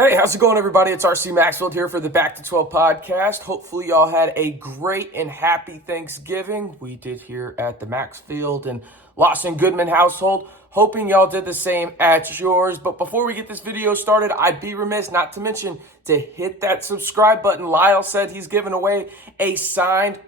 Hey, how's it going, everybody? It's RC Maxfield here for the Back to 12 podcast. Hopefully, y'all had a great and happy Thanksgiving. We did here at the Maxfield and Lawson Goodman household. Hoping y'all did the same at yours. But before we get this video started, I'd be remiss not to mention to hit that subscribe button. Lyle said he's giving away a signed,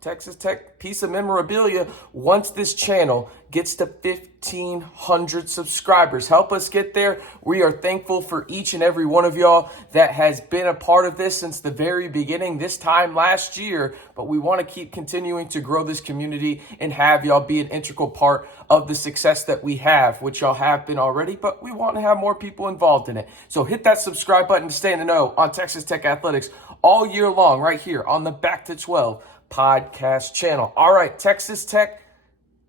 Texas Tech piece of memorabilia once this channel gets to 1,500 subscribers. Help us get there. We are thankful for each and every one of y'all that has been a part of this since the very beginning, this time last year. But we want to keep continuing to grow this community and have y'all be an integral part of the success that we have, which y'all have been already, but we want to have more people involved in it. So hit that subscribe button to stay in the know on Texas Tech athletics all year long right here on the Back to 12 podcast channel. All right, Texas Tech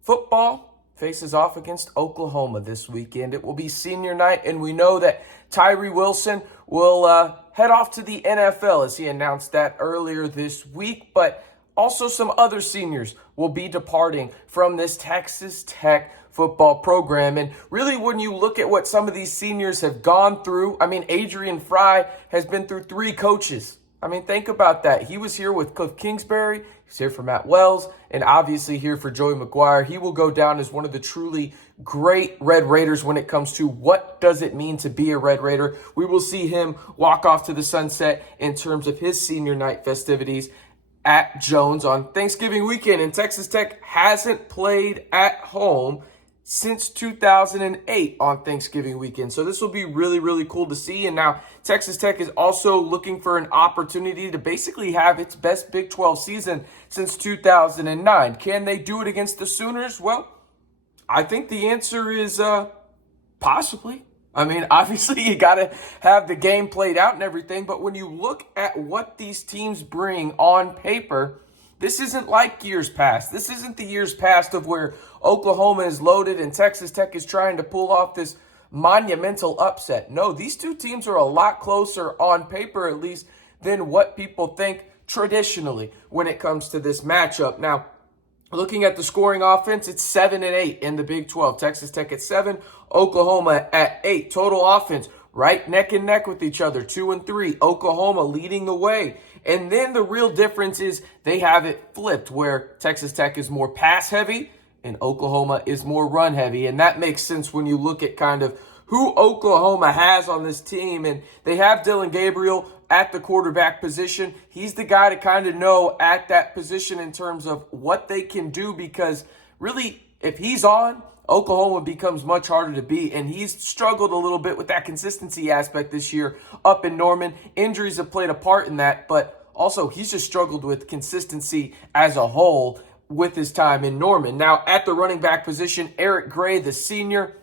football faces off against Oklahoma this weekend. It will be senior night, and we know that Tyree Wilson will head off to the NFL, as he announced that earlier this week, but also some other seniors will be departing from this Texas Tech football program. And really, when you look at what some of these seniors have gone through, Adrian Fry has been through 3 coaches. Think about that. He was here with Cliff Kingsbury, he's here for Matt Wells, and obviously here for Joey McGuire. He will go down as one of the truly great Red Raiders when it comes to what does it mean to be a Red Raider. We will see him walk off to the sunset in terms of his senior night festivities at Jones on Thanksgiving weekend. And Texas Tech hasn't played at home since 2008 on Thanksgiving weekend. So this will be really, really cool to see. And now Texas Tech is also looking for an opportunity to basically have its best Big 12 season since 2009. Can they do it against the Sooners? Well, I think the answer is possibly. Obviously you got to have the game played out and everything. But when you look at what these teams bring on paper, this isn't like years past. This isn't the years past of where Oklahoma is loaded and Texas Tech is trying to pull off this monumental upset. No, these two teams are a lot closer on paper, at least, than what people think traditionally when it comes to this matchup. Now, looking at the scoring offense, it's 7-8 in the Big 12. Texas Tech at 7, Oklahoma at 8. Total offense, right neck and neck with each other, 2-3. Oklahoma leading the way. And then the real difference is they have it flipped, where Texas Tech is more pass heavy and Oklahoma is more run heavy. And that makes sense when you look at kind of who Oklahoma has on this team. And they have Dillon Gabriel at the quarterback position. He's the guy to kind of know at that position in terms of what they can do, because really, if he's on, Oklahoma becomes much harder to beat, and he's struggled a little bit with that consistency aspect this year up in Norman. Injuries have played a part in that, but also he's just struggled with consistency as a whole with his time in Norman. Now, at the running back position, Eric Gray, the senior,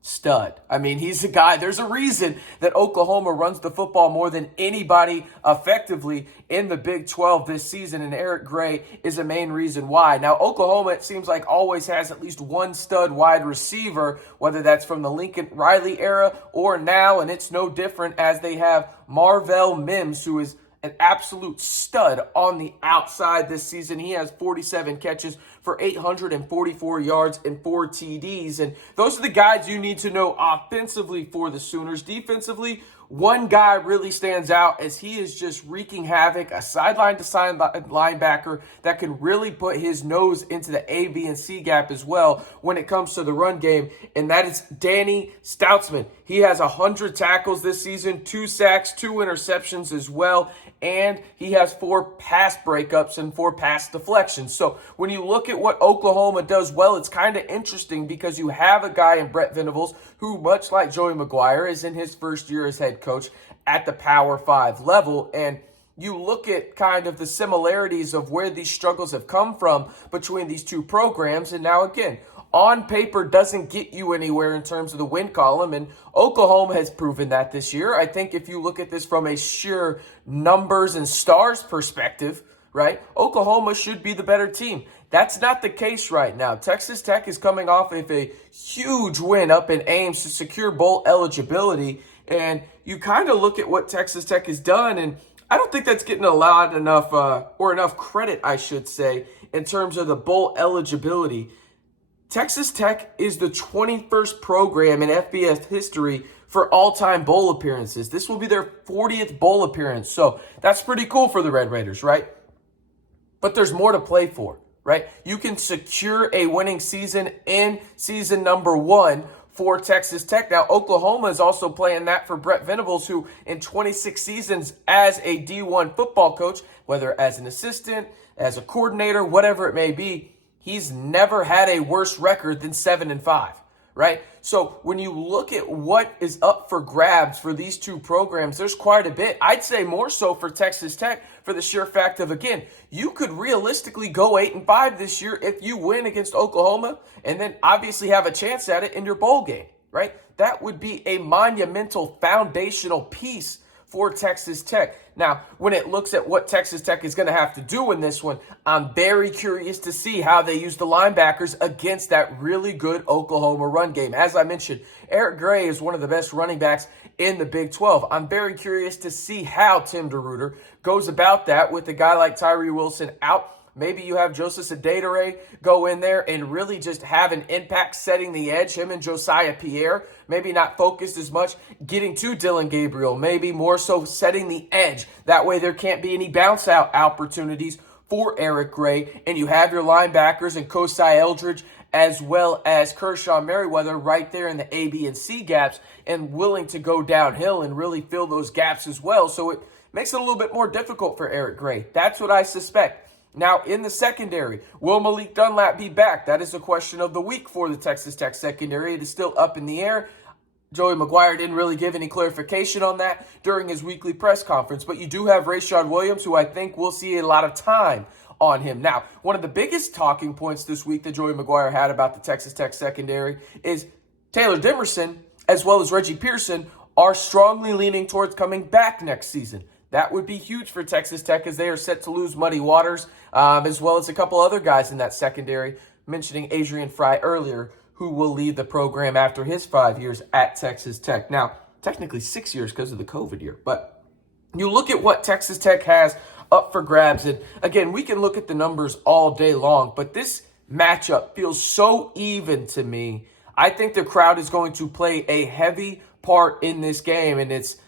stud. He's a guy. There's a reason that Oklahoma runs the football more than anybody effectively in the Big 12 this season, and Eric Gray is a main reason why. Now, Oklahoma, it seems like, always has at least one stud wide receiver, whether that's from the Lincoln Riley era or now, and it's no different as they have Marvin Mims, who is an absolute stud on the outside this season. He has 47 catches for 844 yards and 4 TDs. And those are the guys you need to know offensively for the Sooners. Defensively, one guy really stands out as he is just wreaking havoc, a sideline-to-sideline linebacker that can really put his nose into the A, B, and C gap as well when it comes to the run game, and that is Danny Stoutsman. He has 100 tackles this season, 2 sacks, 2 interceptions as well, and he has 4 pass breakups and 4 pass deflections. So when you look at what Oklahoma does well, it's kind of interesting because you have a guy in Brett Venables who, much like Joey McGuire, is in his first year as head coach at the Power 5 level. And you look at kind of the similarities of where these struggles have come from between these two programs. And now, again, on paper doesn't get you anywhere in terms of the win column, and Oklahoma has proven that this year. I think if you look at this from a sheer numbers and stars perspective, right, Oklahoma should be the better team. That's not the case right now. Texas Tech is coming off of a huge win up in Ames to secure bowl eligibility, and you kind of look at what Texas Tech has done, and I don't think that's getting allowed enough, or enough credit, I should say, in terms of the bowl eligibility. Texas Tech is the 21st program in FBS history for all-time bowl appearances. This will be their 40th bowl appearance. So that's pretty cool for the Red Raiders, right? But there's more to play for, right? You can secure a winning season in season number 1 for Texas Tech. Now, Oklahoma is also playing that for Brett Venables, who in 26 seasons as a D1 football coach, whether as an assistant, as a coordinator, whatever it may be, he's never had a worse record than 7-5, right? So when you look at what is up for grabs for these two programs, there's quite a bit. I'd say more so for Texas Tech for the sheer fact of, again, you could realistically go 8-5 this year if you win against Oklahoma and then obviously have a chance at it in your bowl game, right? That would be a monumental foundational piece for Texas Tech. Now, when it looks at what Texas Tech is going to have to do in this one, I'm very curious to see how they use the linebackers against that really good Oklahoma run game. As I mentioned, Eric Gray is one of the best running backs in the Big 12. I'm very curious to see how Tim DeRuyter goes about that with a guy like Tyree Wilson out. Maybe you have Joseph Adedire go in there and really just have an impact setting the edge, him and Josiah Pierre. Maybe not focused as much getting to Dylan Gabriel. Maybe more so setting the edge. That way there can't be any bounce out opportunities for Eric Gray. And you have your linebackers and Kosai Eldridge as well as Kershaw Merriweather right there in the A, B, and C gaps and willing to go downhill and really fill those gaps as well. So it makes it a little bit more difficult for Eric Gray. That's what I suspect. Now, in the secondary, will Malik Dunlap be back? That is a question of the week for the Texas Tech secondary. It is still up in the air. Joey McGuire didn't really give any clarification on that during his weekly press conference, but you do have Rashad Williams, who I think will see a lot of time on him. Now, one of the biggest talking points this week that Joey McGuire had about the Texas Tech secondary is Taylor Demerson, as well as Reggie Pearson, are strongly leaning towards coming back next season. That would be huge for Texas Tech as they are set to lose Muddy Waters, as well as a couple other guys in that secondary, mentioning Adrian Fry earlier, who will lead the program after his 5 years at Texas Tech. Now, technically 6 years because of the COVID year, but you look at what Texas Tech has up for grabs, and again, we can look at the numbers all day long, but this matchup feels so even to me. I think the crowd is going to play a heavy part in this game, and it's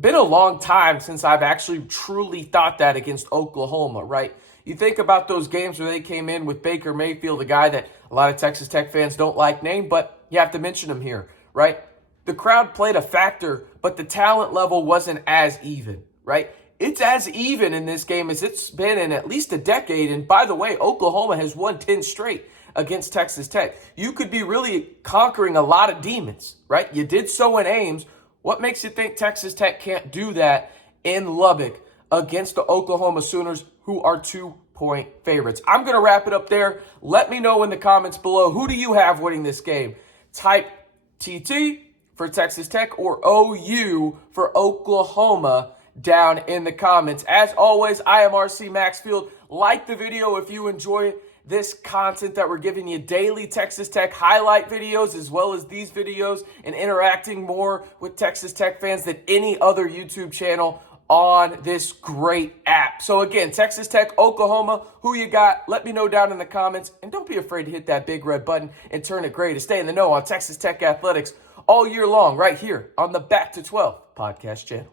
been a long time since I've actually truly thought that against Oklahoma, right? You think about those games where they came in with Baker Mayfield, a guy that a lot of Texas Tech fans don't like name, but you have to mention him here, right? The crowd played a factor, but the talent level wasn't as even, right? It's as even in this game as it's been in at least a decade. And by the way, Oklahoma has won 10 straight against Texas Tech. You could be really conquering a lot of demons, right? You did so in Ames. What makes you think Texas Tech can't do that in Lubbock against the Oklahoma Sooners, who are 2-point favorites? I'm going to wrap it up there. Let me know in the comments below, who do you have winning this game? Type TT for Texas Tech or OU for Oklahoma down in the comments. As always, I am RC Maxfield. Like the video if you enjoy this content that we're giving you, daily Texas Tech highlight videos, as well as these videos, and interacting more with Texas Tech fans than any other YouTube channel on this great app. So again, Texas Tech, Oklahoma, who you got? Let me know down in the comments, and don't be afraid to hit that big red button and turn it gray to stay in the know on Texas Tech athletics all year long right here on the Back to 12 podcast channel.